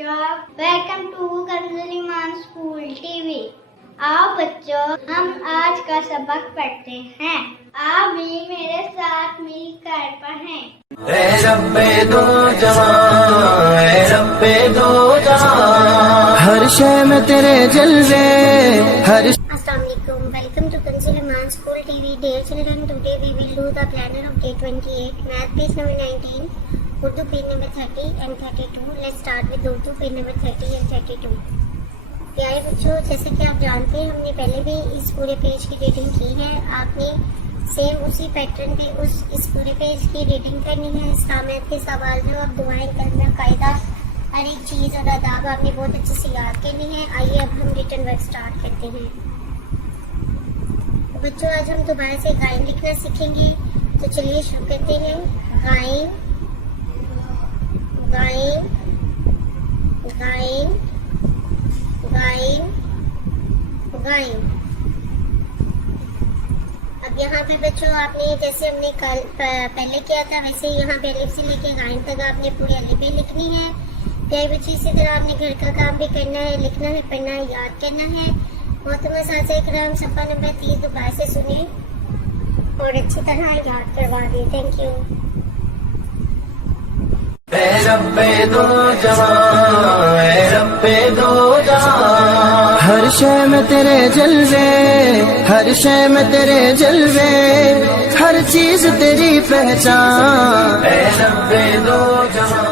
बच्चों, welcome to Kanzul Iman school TV. आओ बच्चों, हम आज का सबक पढ़ते हैं। आप भी मेरे साथ मिलकर पढ़ें। ऐ रब्बे दो जहां, ऐ रब्बे दो जहां, हर शय में तेरे जलवे, हर Assalamualaikum. Welcome to Consul Iman School TV. Dear children, today we will do the planner of day 28, math page number 19, Urdu page number 30 and 32. Let's start with Urdu page number 30 and 32. प्यारे बच्चों, जैसे कि आप जानते हैं हमने पहले भी इस पूरे पेज की रीडिंग की है। आपने सेम उसी पैटर्न पे इस पूरे पेज की रीडिंग करनी है। इस्लाम के सवाल जवाब, दुआएं, कलमा, कायदा, हर एक चीज़ और आदाब आपने बहुत अच्छे से याद करनी है। आइए अब हम रिटन वर्क स्टार्ट करते हैं। बच्चों, आज हम दोबारा से गाइन लिखना सीखेंगे, तो चलिए शुरू करते हैं। Again, again, again, again, again. अब यहाँ पे बच्चों आपने जैसे हमने कल पहले किया था वैसे यहाँ पे अलिफ से लेके गाइन तक आपने पूरी अलिफें लिखनी है। प्यारे बच्चे, इसी तरह आपने घर का काम भी करना है, लिखना है, पढ़ना है, याद करना है। मोहतरमा साथिया किराम, सफ़ा नंबर 30 दोबारा से सुने और अच्छी तरह याद करवा दें। Thank you. ऐ रब्बे दो जहां, ऐ रब्बे दो जहां, हर शय में तेरे जलवे, हर शय में तेरे जलवे, हर चीज तेरी पहचान। ऐ रब्बे दो जहां।